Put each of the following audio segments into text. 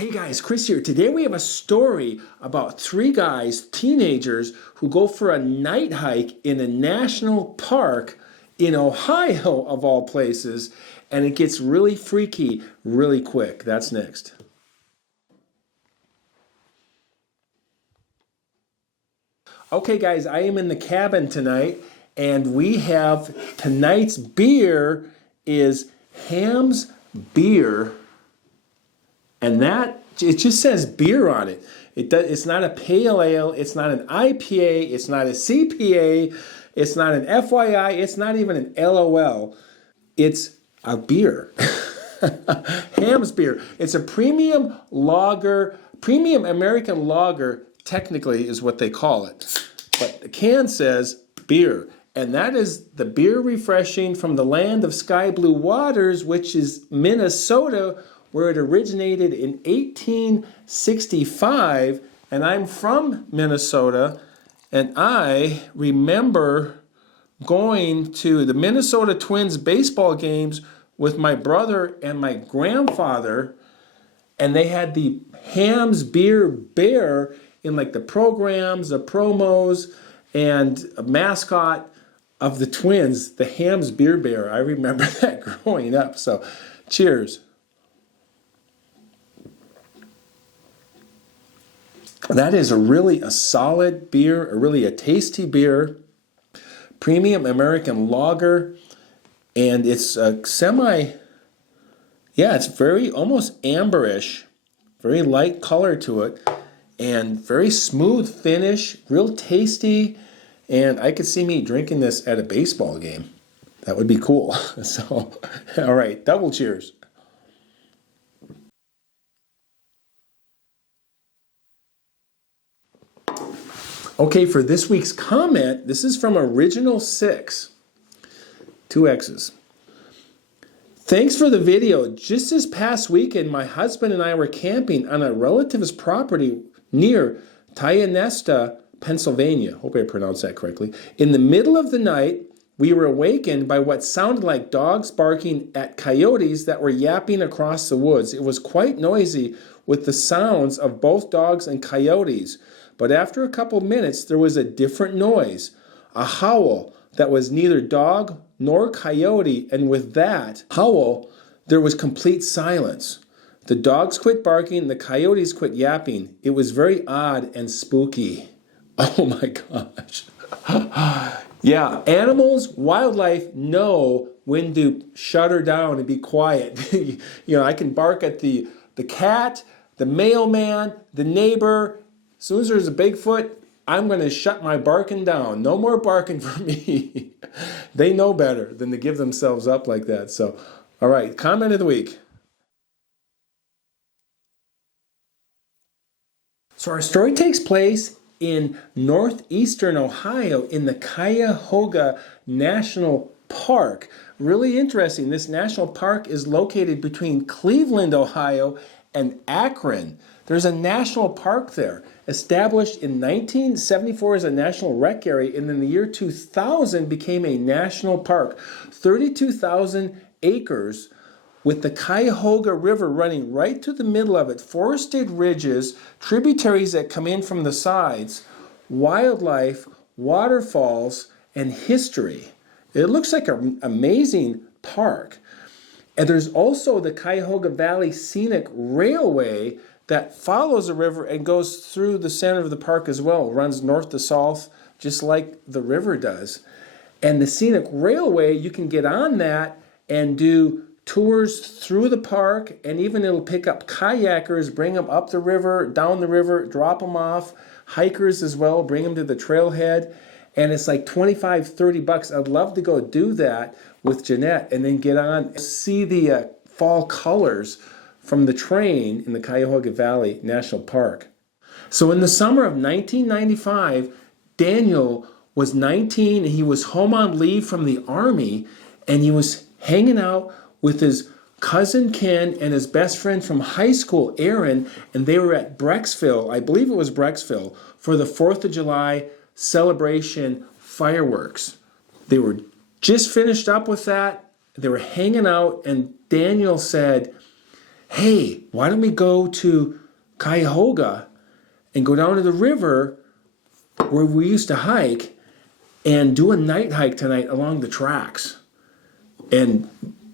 Hey guys, Chris here. Today we have a story about three guys, teenagers, who go for a night hike in a national park in Ohio, of all places, and it gets really freaky really quick. That's next. Okay guys, I am in the cabin tonight, and we have tonight's beer is Ham's Beer. And that, it just says beer on it. It's not a pale ale, it's not an IPA, it's not a CPA, it's not an FYI, it's not even an LOL. It's a beer. Ham's Beer. It's a premium lager, premium American lager, technically is what they call it. But the can says beer. And that is the beer refreshing from the land of sky blue waters, which is Minnesota, where it originated in 1865, and I'm from Minnesota, and I remember going to the Minnesota Twins baseball games with my brother and my grandfather, and they had the Ham's Beer Bear in like the programs, the promos, and a mascot of the Twins, the Ham's Beer Bear. I remember that growing up, so cheers. That is a solid beer, a tasty beer, premium American lager, and it's a it's very almost amberish, very light color to it, and very smooth finish, real tasty, and I could see me drinking this at a baseball game. That would be cool. So, all right, double cheers. Okay, for this week's comment, this is from Original 6, 2 X's. Thanks for the video. Just this past weekend, my husband and I were camping on a relative's property near Tionesta, Pennsylvania. Hope I pronounced that correctly. In the middle of the night, we were awakened by what sounded like dogs barking at coyotes that were yapping across the woods. It was quite noisy with the sounds of both dogs and coyotes. But after a couple minutes, there was a different noise, a howl that was neither dog nor coyote, and with that howl, there was complete silence. The dogs quit barking, the coyotes quit yapping. It was very odd and spooky. Oh my gosh. Yeah, animals, wildlife know when to shut her down and be quiet. I can bark at the cat, the mailman, the neighbor. As soon as there's a Bigfoot, I'm going to shut my barking down. No more barking for me. They know better than to give themselves up like that. So, all right, comment of the week. So our story takes place in northeastern Ohio in the Cayahoga National Park. Really interesting. This national park is located between Cleveland, Ohio, and Akron. There's a national park there, established in 1974 as a national rec area, and in the year 2000 became a national park. 32,000 acres with the Cuyahoga River running right through the middle of it, forested ridges, tributaries that come in from the sides, wildlife, waterfalls, and history. It looks like an amazing park. And there's also the Cuyahoga Valley Scenic Railway that follows the river and goes through the center of the park as well. It runs north to south, just like the river does. And the Scenic Railway, you can get on that and do tours through the park, and even it'll pick up kayakers, bring them up the river, down the river, drop them off, hikers as well, bring them to the trailhead. And it's like $25-30. I'd love to go do that with Jeanette and then get on, see the fall colors from the train in the Cuyahoga Valley National Park. So in the summer of 1995, Daniel was 19 and he was home on leave from the Army, and he was hanging out with his cousin Ken and his best friend from high school, Aaron, and they were at Brecksville, I believe it was Brecksville, for the 4th of July celebration fireworks. They were just finished up with that. They were hanging out, and Daniel said, hey, why don't we go to Cayahoga and go down to the river where we used to hike and do a night hike tonight along the tracks? And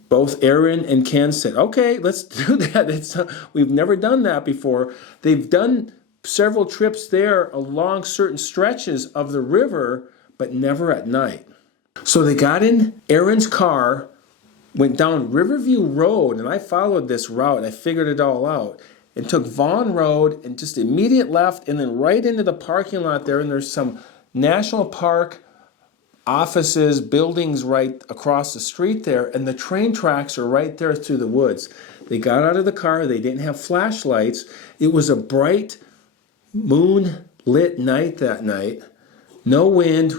both Aaron and Ken said, okay, let's do that. We've never done that before. They've done several trips there along certain stretches of the river, but never at night. So they got in Aaron's car, went down Riverview Road, and I followed this route, and I figured it all out, and took Vaughn Road and just immediate left, and then right into the parking lot there, and there's some national park offices, buildings right across the street there, and the train tracks are right there through the woods. They got out of the car, they didn't have flashlights. It was a bright, moonlit night that night, no wind,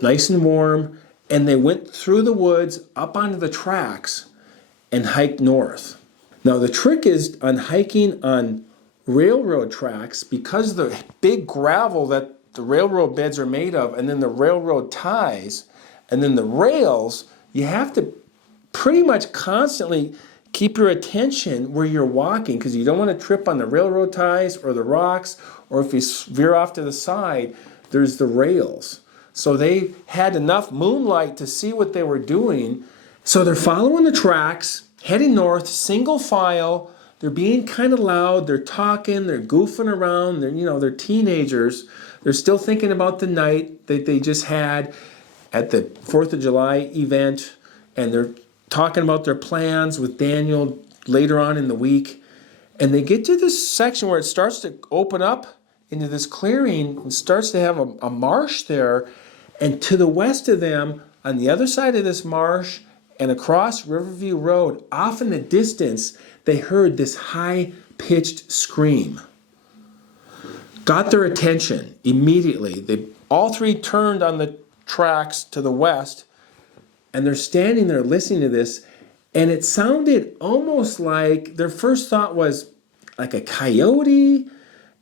nice and warm, and they went through the woods up onto the tracks and hiked north. Now the trick is on hiking on railroad tracks, because the big gravel that the railroad beds are made of, and then the railroad ties, and then the rails, you have to pretty much constantly keep your attention where you're walking, because you don't want to trip on the railroad ties or the rocks, or if you veer off to the side, there's the rails. So they had enough moonlight to see what they were doing. So they're following the tracks, heading north, single file. They're being kind of loud. They're talking. They're goofing around. They're teenagers. They're still thinking about the night that they just had at the 4th of July event. And they're talking about their plans with Daniel later on in the week. And they get to this section where it starts to open up into this clearing and starts to have a marsh there. And to the west of them, on the other side of this marsh and across Riverview Road, off in the distance, they heard this high-pitched scream. Got their attention immediately. They all three turned on the tracks to the west, and they're standing there listening to this, and it sounded almost like their first thought was like a coyote.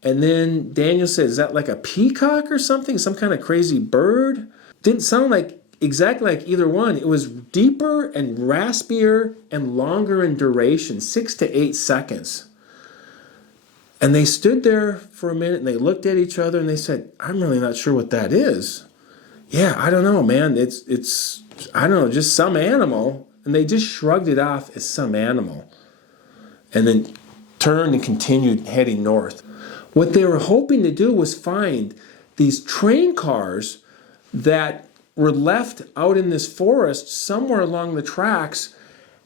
And then Daniel said, is that like a peacock or something? Some kind of crazy bird? Didn't sound like exactly like either one. It was deeper and raspier and longer in duration, 6 to 8 seconds. And they stood there for a minute and they looked at each other and they said, I'm really not sure what that is. Yeah, I don't know, man. It's I don't know, just some animal. And they just shrugged it off as some animal. And then turned and continued heading north. What they were hoping to do was find these train cars that were left out in this forest somewhere along the tracks,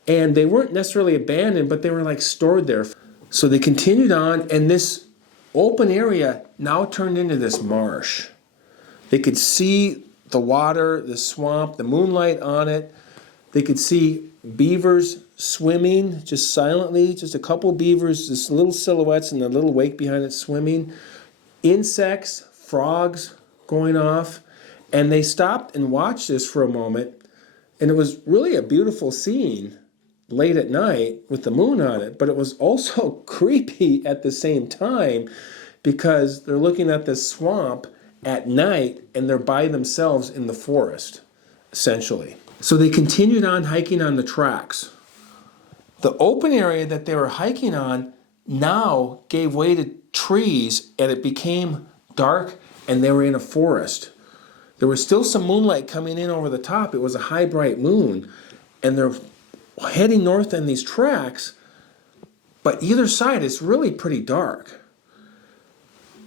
and they weren't necessarily abandoned, but they were like stored there. So they continued on, and this open area now turned into this marsh. They could see the water, the swamp, the moonlight on it. They could see beavers swimming just silently, just a couple beavers, just little silhouettes in the little wake behind it swimming. Insects, frogs going off. And they stopped and watched this for a moment. And it was really a beautiful scene late at night with the moon on it. But it was also creepy at the same time because they're looking at this swamp at night and they're by themselves in the forest, essentially. So they continued on hiking on the tracks. The open area that they were hiking on now gave way to trees and it became dark and they were in a forest. There was still some moonlight coming in over the top. It was a high, bright moon. And they're heading north on these tracks, but either side is really pretty dark.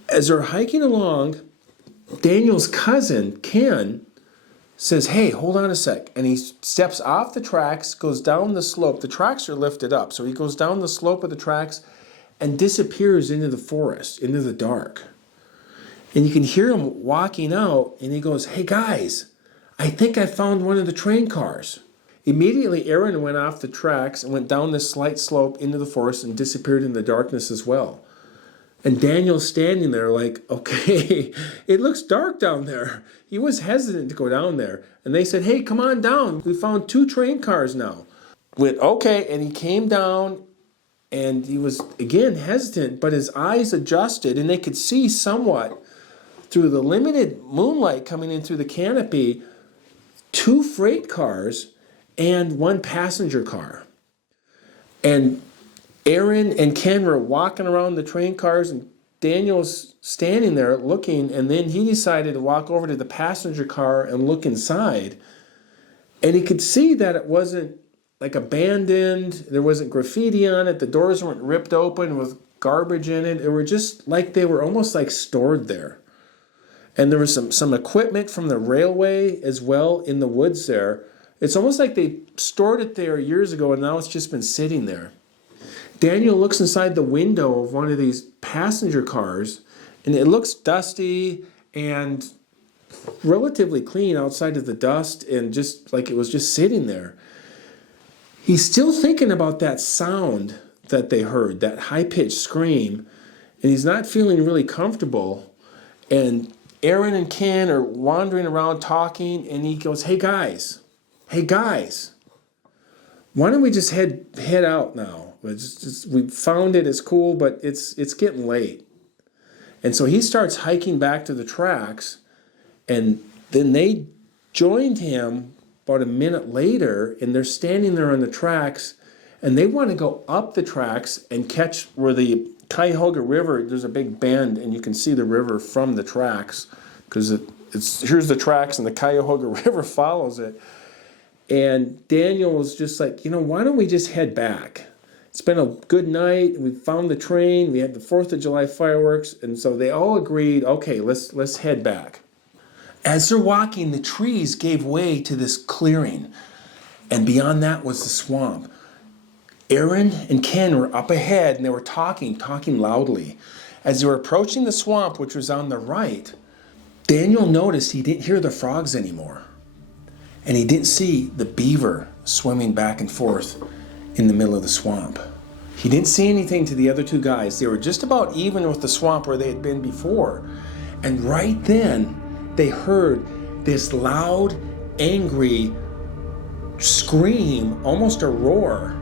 As they're hiking along, Daniel's cousin, Ken, says, hey, hold on a sec. And he steps off the tracks, goes down the slope. The tracks are lifted up. So he goes down the slope of the tracks and disappears into the forest, into the dark. And you can hear him walking out, and he goes, hey, guys, I think I found one of the train cars. Immediately, Aaron went off the tracks and went down this slight slope into the forest and disappeared in the darkness as well. And Daniel's standing there like, okay, it looks dark down there. He was hesitant to go down there. And they said, hey, come on down. We found 2 train cars now. Went, okay, and he came down, and he was, again, hesitant, but his eyes adjusted, and they could see somewhat through the limited moonlight coming in through the canopy, 2 freight cars and 1 passenger car. And Aaron and Ken were walking around the train cars, and Daniel's standing there looking, and then he decided to walk over to the passenger car and look inside. And he could see that it wasn't like abandoned, there wasn't graffiti on it, the doors weren't ripped open with garbage in it. It were just like they were almost like stored there. And there was some equipment from the railway as well in the woods there. It's almost like they stored it there years ago and now it's just been sitting there. Daniel looks inside the window of one of these passenger cars, and it looks dusty and relatively clean outside of the dust, and just like it was just sitting there. He's still thinking about that sound that they heard, that high-pitched scream, and he's not feeling really comfortable. And Aaron and Ken are wandering around talking, and he goes, hey guys, why don't we just head out now? We found it, it's cool, but it's getting late. And so he starts hiking back to the tracks, and then they joined him about a minute later, and they're standing there on the tracks, and they want to go up the tracks and catch where the Cuyahoga River, there's a big bend, and you can see the river from the tracks, because here's the tracks, and the Cuyahoga River follows it. And Daniel was just like, why don't we just head back? It's been a good night. We found the train. We had the 4th of July fireworks. And so they all agreed, okay, let's head back. As they're walking, the trees gave way to this clearing. And beyond that was the swamp. Aaron and Ken were up ahead, and they were talking loudly. As they were approaching the swamp, which was on the right, Daniel noticed he didn't hear the frogs anymore. And he didn't see the beaver swimming back and forth in the middle of the swamp. He didn't see anything to the other two guys. They were just about even with the swamp where they had been before. And right then, they heard this loud, angry scream, almost a roar,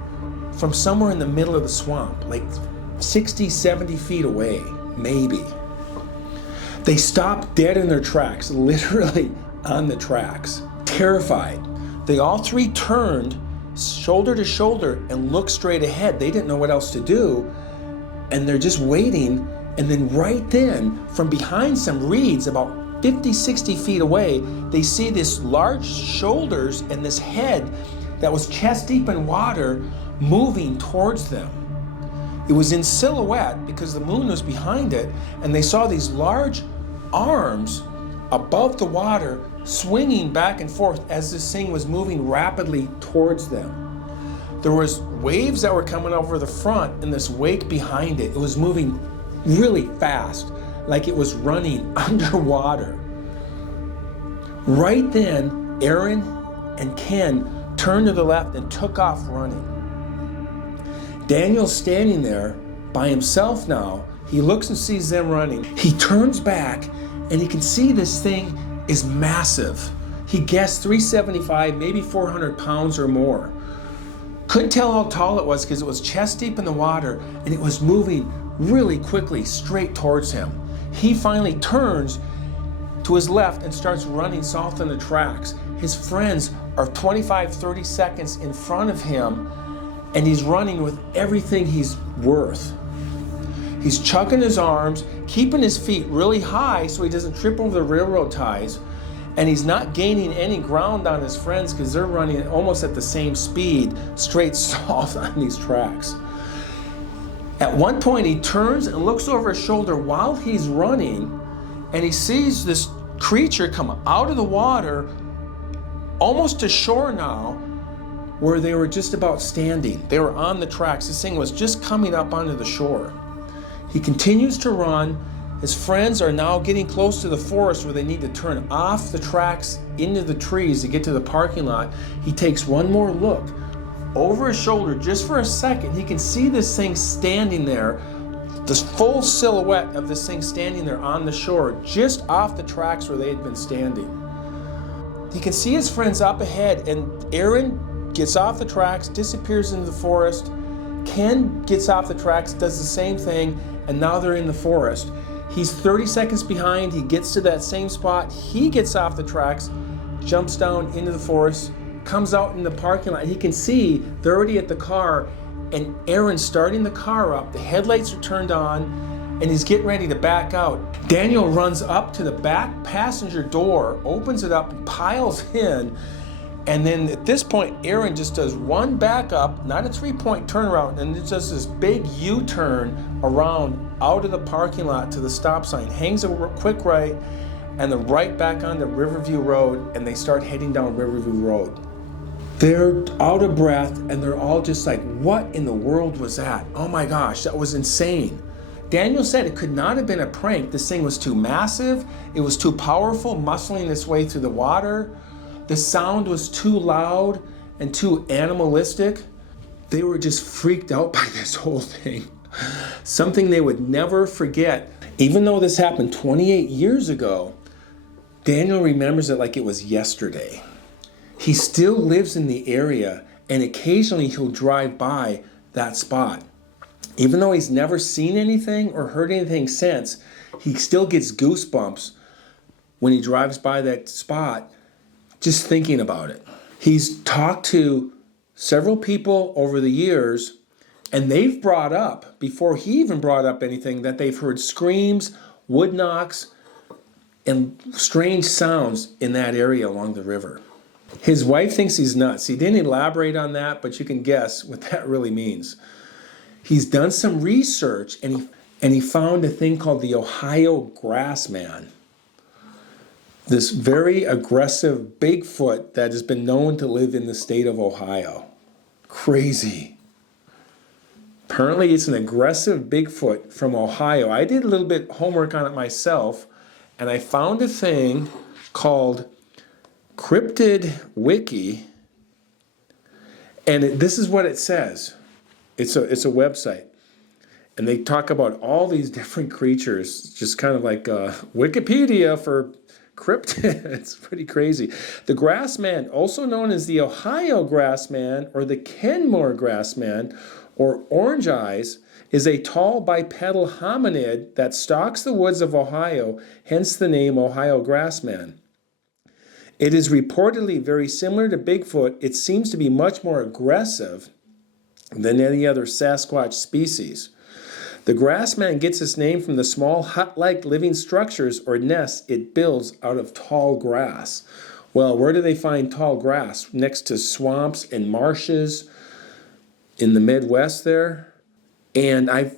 from somewhere in the middle of the swamp, like 60, 70 feet away, maybe. They stopped dead in their tracks, literally on the tracks, terrified. They all three turned shoulder to shoulder and looked straight ahead. They didn't know what else to do, and they're just waiting. And then right then, from behind some reeds about 50, 60 feet away, they see this large shoulders and this head that was chest deep in water moving towards them. It was in silhouette because the moon was behind it, and they saw these large arms above the water swinging back and forth as this thing was moving rapidly towards them. There was waves that were coming over the front and this wake behind it. It was moving really fast, like it was running underwater. Right then, Aaron and Ken turned to the left and took off running. Daniel's standing there by himself now. He looks and sees them running. He turns back and he can see this thing is massive. He guessed 375, maybe 400 pounds or more. Couldn't tell how tall it was because it was chest deep in the water, and it was moving really quickly straight towards him. He finally turns to his left and starts running south on the tracks. His friends are 25, 30 seconds in front of him, and he's running with everything he's worth. He's chucking his arms, keeping his feet really high so he doesn't trip over the railroad ties, and he's not gaining any ground on his friends because they're running almost at the same speed, straight south on these tracks. At one point, he turns and looks over his shoulder while he's running, and he sees this creature come out of the water, almost to shore now, where they were just about standing. They were on the tracks. This thing was just coming up onto the shore. He continues to run. His friends are now getting close to the forest where they need to turn off the tracks into the trees to get to the parking lot. He takes one more look over his shoulder just for a second. He can see this thing standing there, this full silhouette of this thing standing there on the shore, just off the tracks where they had been standing. He can see his friends up ahead, and Aaron gets off the tracks, disappears into the forest. Ken gets off the tracks, does the same thing, and now they're in the forest. He's 30 seconds behind. He gets to that same spot. He gets off the tracks, jumps down into the forest, comes out in the parking lot. He can see they're already at the car, and Aaron's starting the car up. The headlights are turned on, and he's getting ready to back out. Daniel runs up to the back passenger door, opens it up, and piles in. And then at this point, Aaron just does one back up, not a 3-point turnaround, and it does this big U-turn around out of the parking lot to the stop sign, hangs a quick right, and then right back onto Riverview Road, and they start heading down Riverview Road. They're out of breath, and they're all just like, what in the world was that? Oh my gosh, that was insane. Daniel said it could not have been a prank. This thing was too massive, it was too powerful, muscling its way through the water. The sound was too loud and too animalistic. They were just freaked out by this whole thing. Something they would never forget. Even though this happened 28 years ago, Daniel remembers it like it was yesterday. He still lives in the area, and occasionally he'll drive by that spot. Even though he's never seen anything or heard anything since, he still gets goosebumps when he drives by that spot just thinking about it. He's talked to several people over the years, and they've brought up, before he even brought up anything, that they've heard screams, wood knocks, and strange sounds in that area along the river. His wife thinks he's nuts. He didn't elaborate on that, but you can guess what that really means. He's done some research, and he found a thing called the Ohio Grassman. This very aggressive Bigfoot that has been known to live in the state of Ohio. Crazy. Apparently it's an aggressive Bigfoot from Ohio. I did a little bit homework on it myself, and I found a thing called Cryptid Wiki, and this is what it says. It's a website, and they talk about all these different creatures, just kind of like Wikipedia for cryptids. It's pretty crazy. The Grassman, also known as the Ohio Grassman or the Kenmore Grassman or Orange Eyes, is a tall bipedal hominid that stalks the woods of Ohio, hence the name Ohio Grassman. It is reportedly very similar to Bigfoot. It seems to be much more aggressive than any other Sasquatch species. The Grassman gets its name from the small hut-like living structures or nests it builds out of tall grass. Well, where do they find tall grass? Next to swamps and marshes in the Midwest there. And I've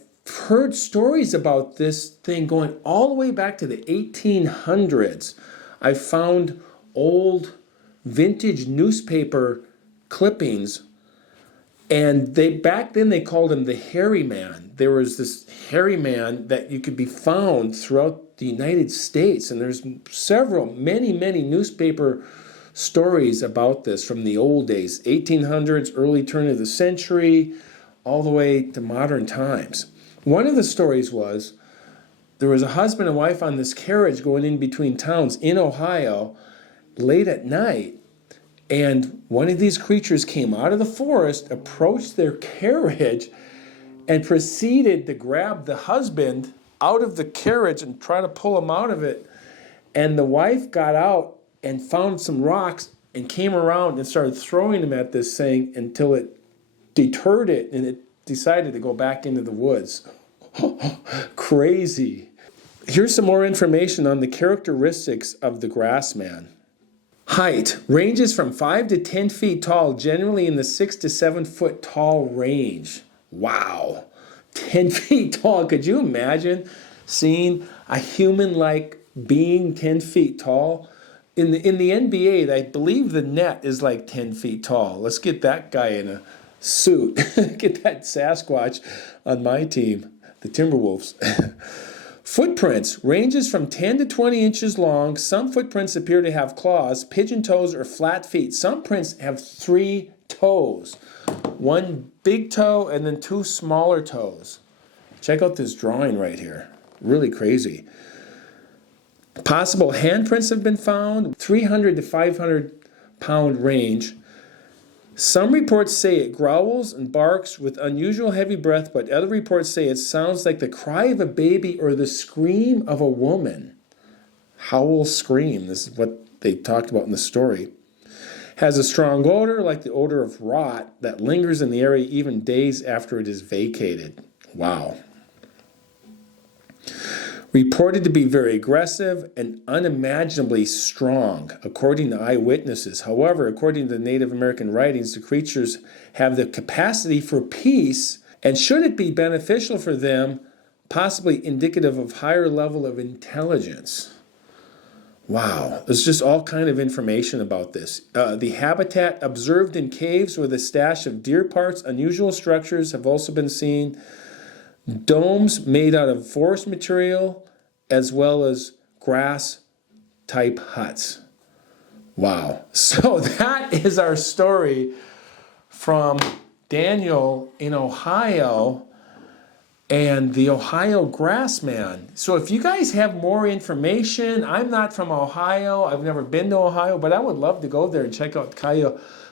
heard stories about this thing going all the way back to the 1800s. I found old vintage newspaper clippings, and back then they called him the hairy man. There was this hairy man that you could be found throughout the United States, and there's many newspaper stories about this from the old days, 1800s, early turn of the century, all the way to modern times. One of the stories was there was a husband and wife on this carriage going in between towns in Ohio late at night, and one of these creatures came out of the forest, approached their carriage, and proceeded to grab the husband out of the carriage and try to pull him out of it. And the wife got out and found some rocks and came around and started throwing them at this thing until it deterred it, and it decided to go back into the woods. Crazy. Here's some more information on the characteristics of the Grassman. Height ranges from 5 to 10 feet tall, generally in the 6 to 7 foot tall range. Wow, 10 feet tall. Could you imagine seeing a human-like being 10 feet tall? In the NBA, I believe the net is like 10 feet tall. Let's get that guy in a suit. Get that Sasquatch on my team, the Timberwolves. Footprints ranges from 10 to 20 inches long. Some footprints appear to have claws, pigeon toes, or flat feet. Some prints have 3 toes. 1 big toe and then 2 smaller toes. Check out this drawing right here. Really crazy. Possible handprints have been found, 300 to 500 pound range. Some reports say it growls and barks with unusual heavy breath, but other reports say it sounds like the cry of a baby or the scream of a woman. Howl scream, this is what they talked about in the story. Has a strong odor, like the odor of rot, that lingers in the area even days after it is vacated. Wow. Reported to be very aggressive and unimaginably strong, according to eyewitnesses. However, according to the Native American writings, the creatures have the capacity for peace, and should it be beneficial for them, possibly indicative of higher level of intelligence. Wow, there's just all kind of information about this. The habitat observed in caves with a stash of deer parts, unusual structures have also been seen. Domes made out of forest material, as well as grass-type huts. Wow. So that is our story from Daniel in Ohio and the Ohio Grassman. So if you guys have more information, I'm not from Ohio. I've never been to Ohio, but I would love to go there and check out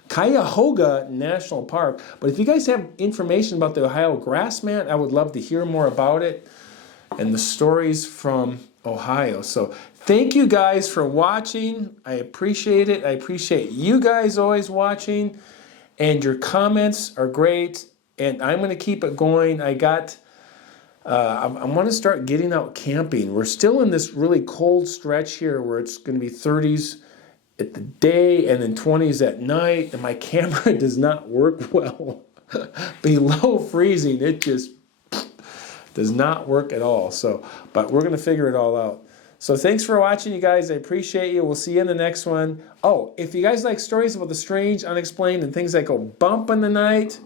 Cayahoga National Park. But if you guys have information about the Ohio Grassman, I would love to hear more about it and the stories from Ohio. So thank you guys for watching. I appreciate it. I appreciate you guys always watching, and your comments are great. And I'm going to keep it going. I want to start getting out camping. We're still in this really cold stretch here where it's going to be 30s at the day and then 20s at night, and my camera does not work well. Below freezing, it just does not work at all. So, but we're going to figure it all out. So thanks for watching, you guys. I appreciate you. We'll see you in the next one. Oh, if you guys like stories about the strange, unexplained, and things that go bump in the night,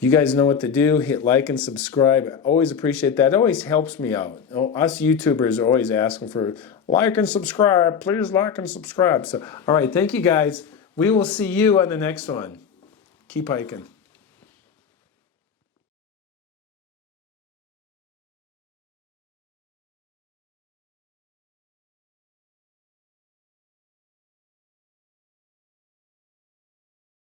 you guys know what to do. Hit like and subscribe. I always appreciate that. It always helps me out. Us YouTubers are always asking for like and subscribe. Please like and subscribe. So, all right, thank you guys. We will see you on the next one. Keep hiking.